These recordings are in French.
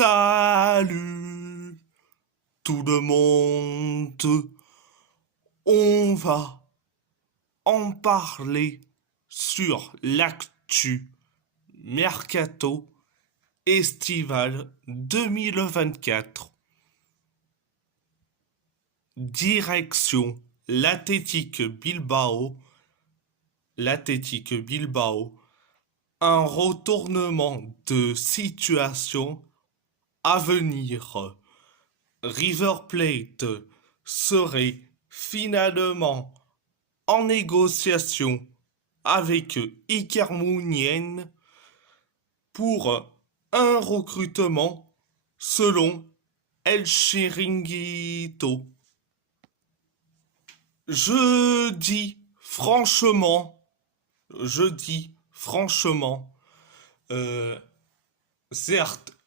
Salut tout le monde, on va en parler sur l'actu Mercato estival 2024. Direction l'Athletic Bilbao, un retournement de situation à venir. River Plate serait finalement en négociation avec Iker Muniain pour un recrutement selon El Chiringuito. Je dis franchement, euh, certes,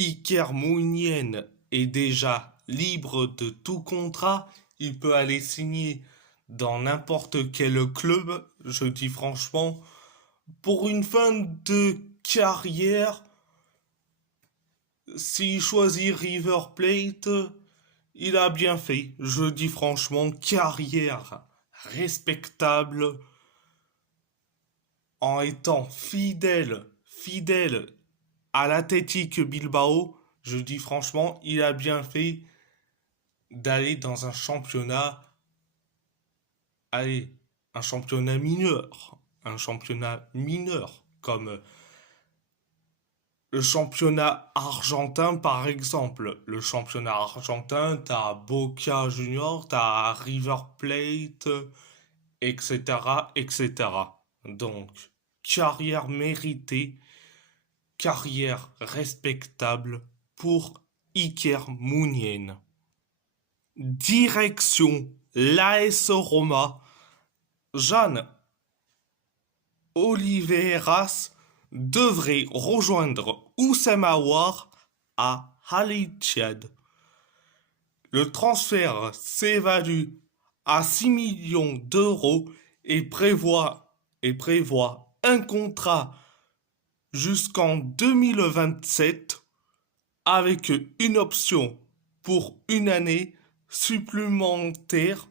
Iker Muniain est déjà libre de tout contrat, il peut aller signer dans n'importe quel club, je dis franchement, pour une fin de carrière, s'il choisit River Plate, il a bien fait. Je dis franchement, carrière respectable en étant fidèle à l'Athletic Bilbao. Je dis franchement, il a bien fait d'aller dans un championnat, allez, un championnat mineur, comme le championnat argentin, par exemple. Le championnat argentin, t'as Boca Junior, t'as River Plate, etc., etc. Donc, carrière méritée, carrière respectable pour Iker Muniain. Direction l'AS Roma, Jan Oliveras devrait rejoindre Houssem Aouar à Al Ittihad. Le transfert s'évalue à 6 millions d'euros et prévoit un contrat jusqu'en 2027 avec une option pour une année supplémentaire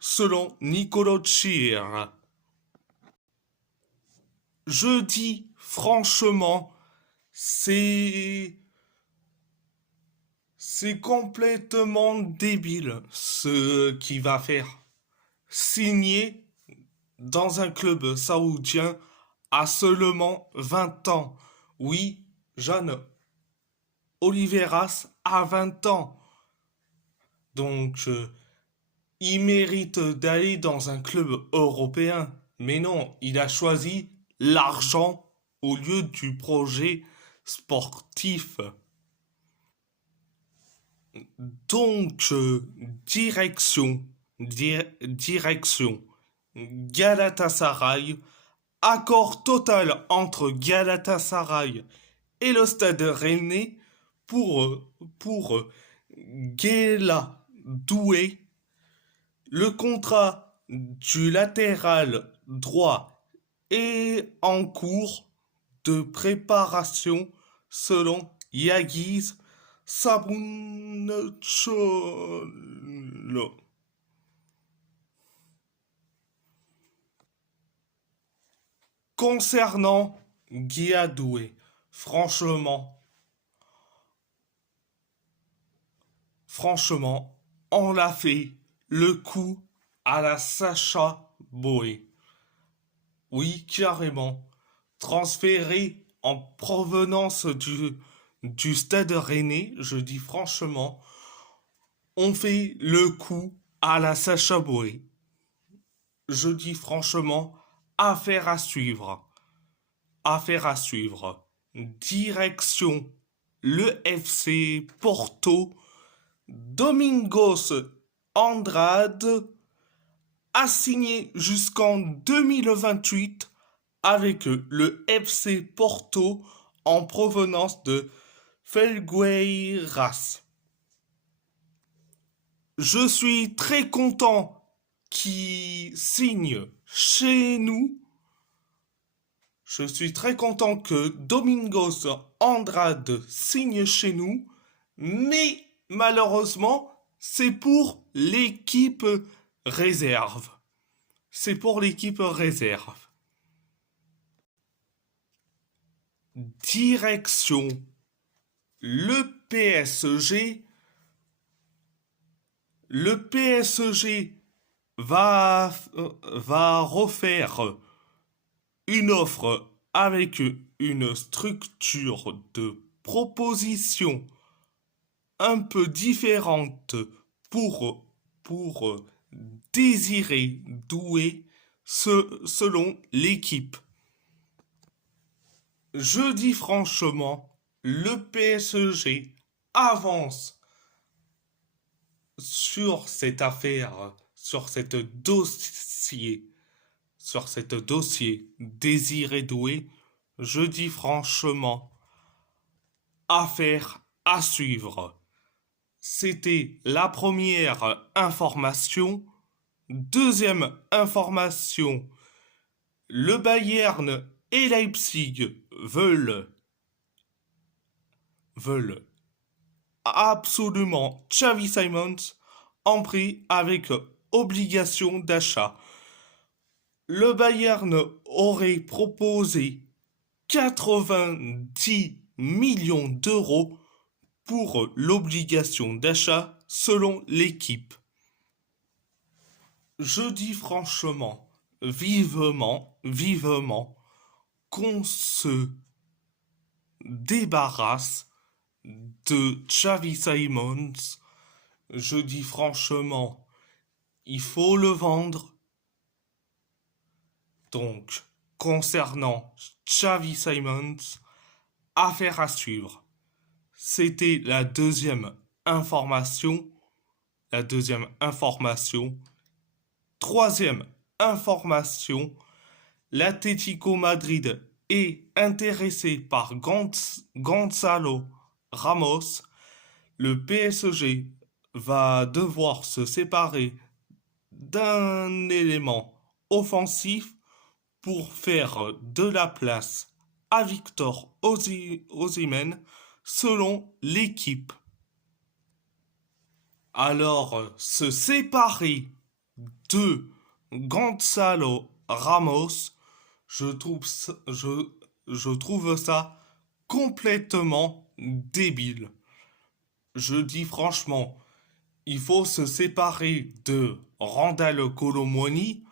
selon Nicolo Chir. Je dis franchement, c'est complètement débile ce qu'il va faire. Signer dans un club saoudien à seulement 20 ans. Oui, Jeanne Oliveras a 20 ans. Donc, il mérite d'aller dans un club européen. Mais non, il a choisi l'argent au lieu du projet sportif. Donc, direction Galatasaray, accord total entre Galatasaray et le Stade Rennais pour Guela Doué. Le contrat du latéral droit est en cours de préparation selon Yagiz Sabuncholo. Concernant Guiadoué, franchement, on l'a fait le coup à la Sacha Boey. Oui, carrément. Transféré en provenance du Stade Rennais, je dis franchement, on fait le coup à la Sacha Boey. Je dis franchement, affaire à suivre. Affaire à suivre. Direction le FC Porto. Domingos Andrade a signé jusqu'en 2028 avec le FC Porto en provenance de Felgueiras. Je suis très content qu'il signe chez nous. Je suis très content que Domingos Andrade signe chez nous, mais malheureusement, c'est pour l'équipe réserve. C'est pour l'équipe réserve. Direction le PSG. Le PSG va refaire une offre avec une structure de proposition un peu différente pour désirer douer selon l'équipe. Je dis franchement, le PSG avance sur cette affaire, sur cette dossier Désiré Doué. Je dis franchement, affaire à suivre. C'était la première information. Deuxième information, le Bayern et Leipzig veulent absolument Xavi Simons en prix avec obligation d'achat. Le Bayern aurait proposé 90 millions d'euros pour l'obligation d'achat selon l'équipe. Je dis franchement, vivement, qu'on se débarrasse de Xavi Simons. Je dis franchement, il faut le vendre. Donc, concernant Xavi Simons, affaire à suivre. C'était la deuxième information. Troisième information, l'Atlético Madrid est intéressé par Gonzalo Ramos. Le PSG va devoir se séparer d'un élément offensif pour faire de la place à Victor Osimhen selon l'équipe. Alors, se séparer de Gonzalo Ramos, je trouve ça complètement débile. Je dis franchement, il faut se séparer de Randal Kolo Muani,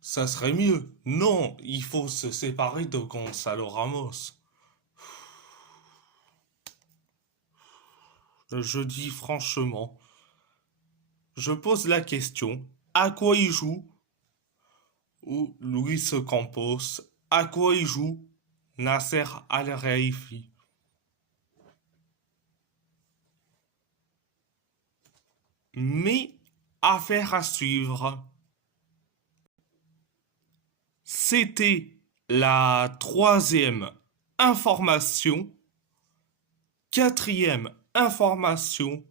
ça serait mieux. Non, il faut se séparer de Gonzalo Ramos. Je dis franchement, je pose la question, à quoi il joue ou Luis Campos, à quoi il joue Nasser Al-Khelaifi. Mais affaire à suivre. C'était la troisième information. Quatrième information.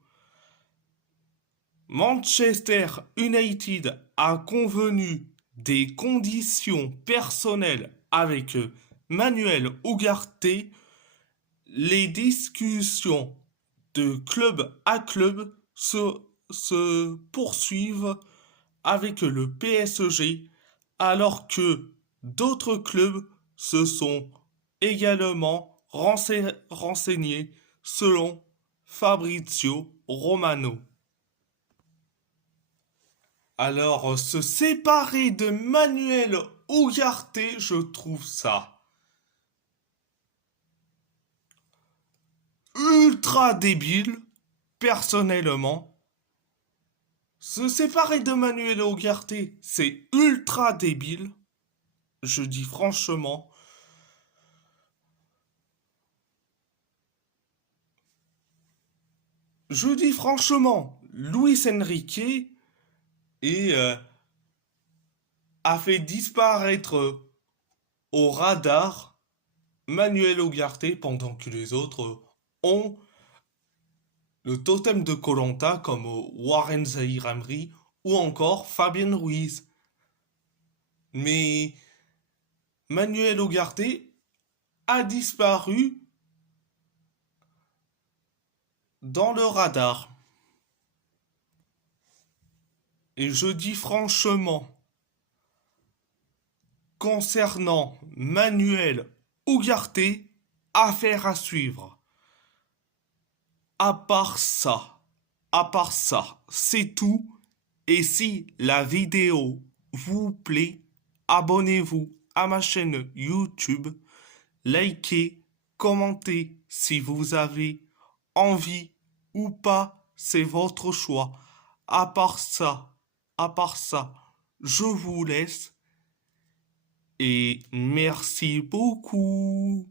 Manchester United a convenu des conditions personnelles avec Manuel Ugarte. Les discussions de club à club se poursuivent avec le PSG alors que d'autres clubs se sont également renseignés selon Fabrizio Romano. Alors, se séparer de Manuel Ugarte, je trouve ça ultra débile, personnellement. Se séparer de Manuel Ugarte, c'est ultra débile. Je dis franchement. Je dis franchement, Luis Enrique a fait disparaître au radar Manuel Ugarte pendant que les autres ont le totem de Koh Lanta comme Warren Zahir Emery ou encore Fabien Ruiz. Mais Manuel Ugarte a disparu dans le radar. Et je dis franchement, concernant Manuel Ugarte, affaire à suivre. À part ça, c'est tout. Et si la vidéo vous plaît, abonnez-vous à ma chaîne YouTube, likez, commentez si vous avez envie ou pas, c'est votre choix. À part ça, à part ça, je vous laisse et merci beaucoup.